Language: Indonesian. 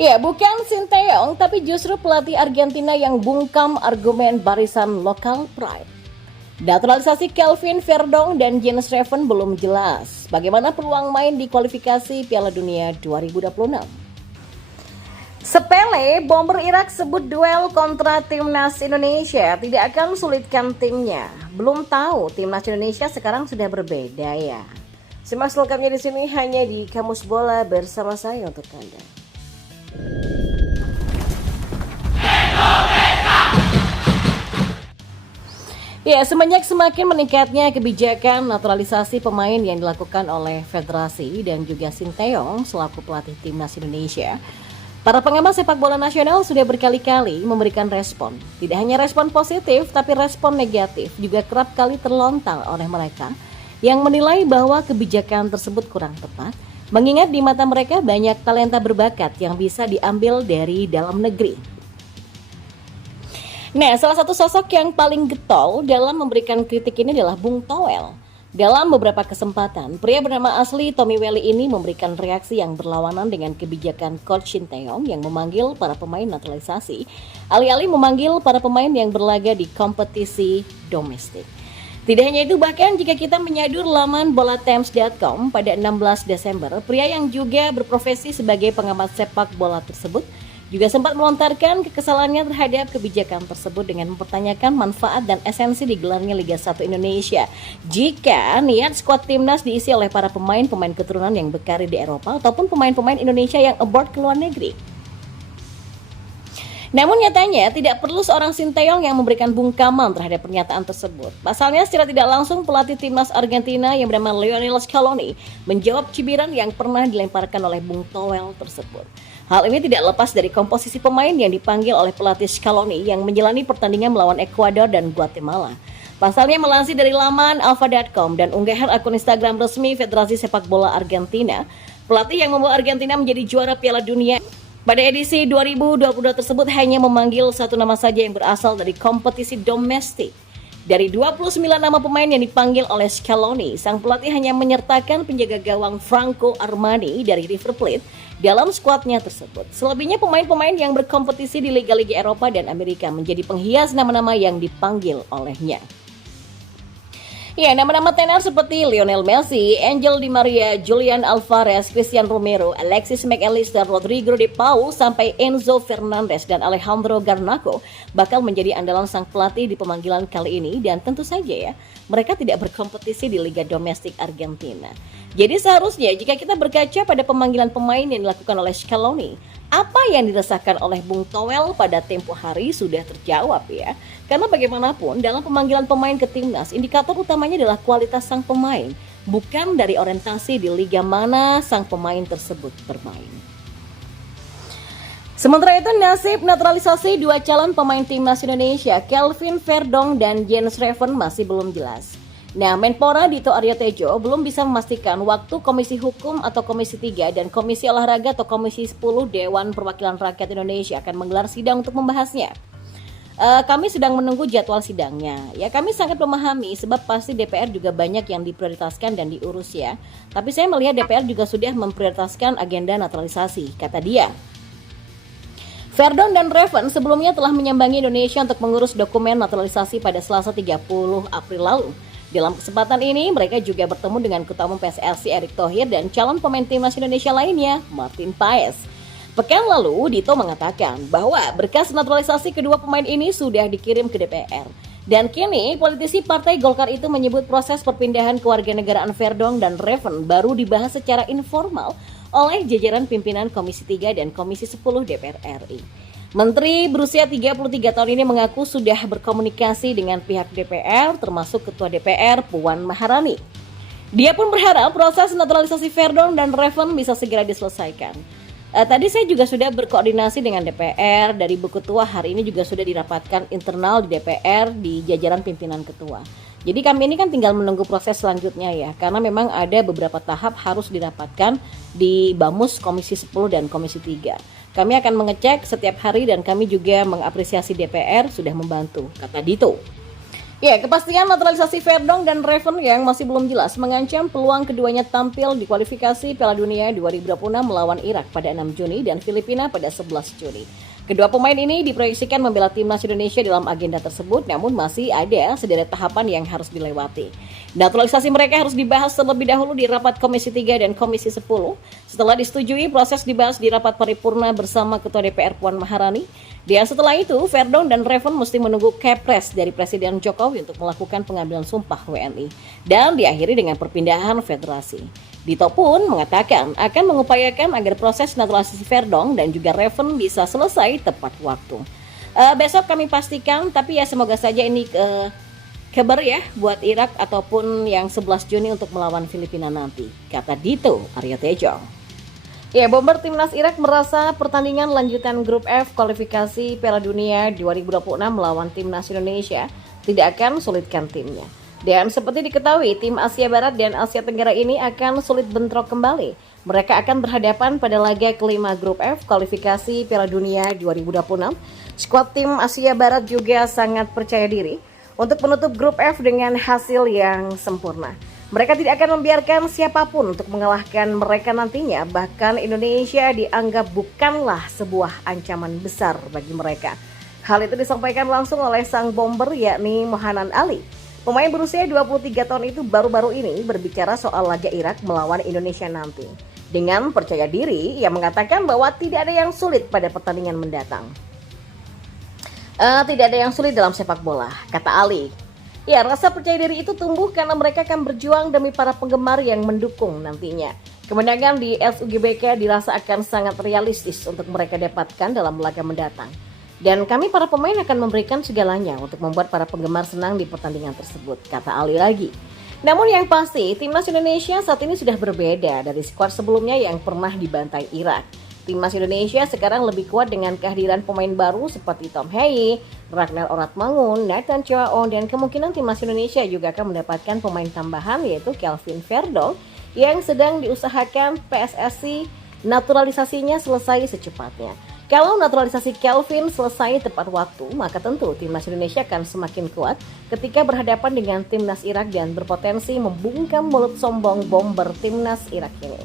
Ya, bukan Sinteyong, tapi justru pelatih Argentina yang bungkam argumen barisan lokal pride. Naturalisasi Kelvin Verdong dan Jens Reven belum jelas. Bagaimana peluang main di kualifikasi Piala Dunia 2026? Sepele, bomber Irak sebut duel kontra timnas Indonesia tidak akan sulitkan timnya. Belum tahu timnas Indonesia sekarang sudah berbeda ya. Simak selengkapnya di sini hanya di Kamus Bola bersama saya untuk Anda. Ya, semakin meningkatnya kebijakan naturalisasi pemain yang dilakukan oleh Federasi dan juga Sinteyong selaku pelatih timnas Indonesia, para pengamat sepak bola nasional sudah berkali-kali memberikan respon. Tidak hanya respon positif, tapi respon negatif juga kerap kali terlontar oleh mereka yang menilai bahwa kebijakan tersebut kurang tepat, mengingat di mata mereka banyak talenta berbakat yang bisa diambil dari dalam negeri. Nah, salah satu sosok yang paling getol dalam memberikan kritik ini adalah Bung Toel. Dalam beberapa kesempatan, pria bernama asli Tommy Welly ini memberikan reaksi yang berlawanan dengan kebijakan Coach Sinteyong yang memanggil para pemain naturalisasi, alih-alih memanggil para pemain yang berlaga di kompetisi domestik. Tidak hanya itu, bahkan jika kita menyadur laman bolatimes.com pada 16 Desember, pria yang juga berprofesi sebagai pengamat sepak bola tersebut juga sempat melontarkan kekesalannya terhadap kebijakan tersebut dengan mempertanyakan manfaat dan esensi digelarnya Liga 1 Indonesia jika niat skuad timnas diisi oleh para pemain-pemain keturunan yang berkarir di Eropa ataupun pemain-pemain Indonesia yang abroad ke luar negeri. Namun nyatanya tidak perlu seorang Sinteyong yang memberikan bungkaman terhadap pernyataan tersebut. Pasalnya secara tidak langsung pelatih timnas Argentina yang bernama Lionel Scaloni menjawab cibiran yang pernah dilemparkan oleh Bung Toel tersebut. Hal ini tidak lepas dari komposisi pemain yang dipanggil oleh pelatih Scaloni yang menjalani pertandingan melawan Ekuador dan Guatemala. Pasalnya melansir dari laman alfa.com dan unggahan akun Instagram resmi Federasi Sepak Bola Argentina, pelatih yang membawa Argentina menjadi juara Piala Dunia pada edisi 2022 tersebut hanya memanggil satu nama saja yang berasal dari kompetisi domestik. Dari 29 nama pemain yang dipanggil oleh Scaloni, sang pelatih hanya menyertakan penjaga gawang Franco Armani dari River Plate dalam skuadnya tersebut. Selebihnya pemain-pemain yang berkompetisi di liga-liga Eropa dan Amerika menjadi penghias nama-nama yang dipanggil olehnya. Ya, nama-nama tenar seperti Lionel Messi, Angel Di Maria, Julian Alvarez, Christian Romero, Alexis McAllister, Rodrigo De Paul, sampai Enzo Fernandez dan Alejandro Garnacho bakal menjadi andalan sang pelatih di pemanggilan kali ini, dan tentu saja ya, mereka tidak berkompetisi di Liga Domestik Argentina. Jadi seharusnya jika kita berkaca pada pemanggilan pemain yang dilakukan oleh Scaloni, apa yang dirasakan oleh Bung Toel pada tempo hari sudah terjawab ya. Karena bagaimanapun dalam pemanggilan pemain ke timnas, indikator utamanya adalah kualitas sang pemain, bukan dari orientasi di liga mana sang pemain tersebut bermain. Sementara itu, nasib naturalisasi dua calon pemain timnas Indonesia, Kelvin Verdong dan Jens Reven, masih belum jelas. Nah, Menpora Dito Aryo Tejo belum bisa memastikan waktu Komisi Hukum atau Komisi 3 dan Komisi Olahraga atau Komisi 10 Dewan Perwakilan Rakyat Indonesia akan menggelar sidang untuk membahasnya. Kami sedang menunggu jadwal sidangnya. Ya, kami sangat memahami sebab pasti DPR juga banyak yang diprioritaskan dan diurus ya. Tapi saya melihat DPR juga sudah memprioritaskan agenda naturalisasi, kata dia. Verdong dan Reven sebelumnya telah menyambangi Indonesia untuk mengurus dokumen naturalisasi pada Selasa 30 April lalu. Dalam kesempatan ini, mereka juga bertemu dengan Ketua Umum PSSI Erick Thohir dan calon pemain timnas Indonesia lainnya, Martin Paes. Pekan lalu, Dito mengatakan bahwa berkas naturalisasi kedua pemain ini sudah dikirim ke DPR. Dan kini, politisi Partai Golkar itu menyebut proses perpindahan kewarganegaraan Verdong dan Reven baru dibahas secara informal oleh jajaran pimpinan Komisi 3 dan Komisi 10 DPR RI. Menteri berusia 33 tahun ini mengaku sudah berkomunikasi dengan pihak DPR, termasuk Ketua DPR Puan Maharani. Dia pun berharap proses naturalisasi Verdong dan Reven bisa segera diselesaikan. Tadi saya juga sudah berkoordinasi dengan DPR, dari buku tua hari ini juga sudah dirapatkan internal di DPR di jajaran pimpinan ketua. Jadi kami ini kan tinggal menunggu proses selanjutnya ya, karena memang ada beberapa tahap harus dirapatkan di Bamus Komisi 10 dan Komisi 3. Kami akan mengecek setiap hari dan kami juga mengapresiasi DPR sudah membantu, kata Dito. Ya, kepastian naturalisasi Verdong dan Reven yang masih belum jelas mengancam peluang keduanya tampil di kualifikasi Piala Dunia 2026 melawan Irak pada 6 Juni dan Filipina pada 11 Juni. Kedua pemain ini diproyeksikan membela timnas Indonesia dalam agenda tersebut, namun masih ada sederet tahapan yang harus dilewati. Naturalisasi mereka harus dibahas terlebih dahulu di rapat Komisi 3 dan Komisi 10. Setelah disetujui, proses dibahas di rapat paripurna bersama Ketua DPR Puan Maharani. Dan setelah itu, Verdong dan Reven mesti menunggu Kepres dari Presiden Jokowi untuk melakukan pengambilan sumpah WNI dan diakhiri dengan perpindahan federasi. Dito pun mengatakan akan mengupayakan agar proses naturalisasi Verdong dan juga Reven bisa selesai tepat waktu. Besok kami pastikan, tapi ya semoga saja ini kabar ya buat Irak ataupun yang 11 Juni untuk melawan Filipina nanti, kata Dito Aryo Tejo. Ya, Bomber Timnas Irak merasa pertandingan lanjutan Grup F kualifikasi Piala Dunia 2026 melawan Timnas Indonesia tidak akan sulitkan timnya. Dan seperti diketahui, tim Asia Barat dan Asia Tenggara ini akan sulit bentrok kembali. Mereka akan berhadapan pada laga kelima Grup F kualifikasi Piala Dunia 2026. Skuad tim Asia Barat juga sangat percaya diri untuk menutup Grup F dengan hasil yang sempurna. Mereka tidak akan membiarkan siapapun untuk mengalahkan mereka nantinya, bahkan Indonesia dianggap bukanlah sebuah ancaman besar bagi mereka. Hal itu disampaikan langsung oleh sang bomber yakni Mohanan Ali. Pemain berusia 23 tahun itu baru-baru ini berbicara soal laga Irak melawan Indonesia nanti. Dengan percaya diri, ia mengatakan bahwa tidak ada yang sulit pada pertandingan mendatang. Tidak ada yang sulit dalam sepak bola, kata Ali. Ya, rasa percaya diri itu tumbuh karena mereka akan berjuang demi para penggemar yang mendukung nantinya. Kemenangan di SUGBK dirasa akan sangat realistis untuk mereka dapatkan dalam laga mendatang. Dan kami para pemain akan memberikan segalanya untuk membuat para penggemar senang di pertandingan tersebut, kata Ali lagi. Namun yang pasti, timnas Indonesia saat ini sudah berbeda dari skuad sebelumnya yang pernah dibantai Irak. Timnas Indonesia sekarang lebih kuat dengan kehadiran pemain baru seperti Tom Hei, Ragnar Oratmangun, Nathan Choaon, dan kemungkinan timnas Indonesia juga akan mendapatkan pemain tambahan yaitu Kelvin Verdong yang sedang diusahakan PSSI naturalisasinya selesai secepatnya. Kalau naturalisasi Kelvin selesai tepat waktu, maka tentu timnas Indonesia akan semakin kuat ketika berhadapan dengan timnas Irak dan berpotensi membungkam mulut sombong bomber timnas Irak ini.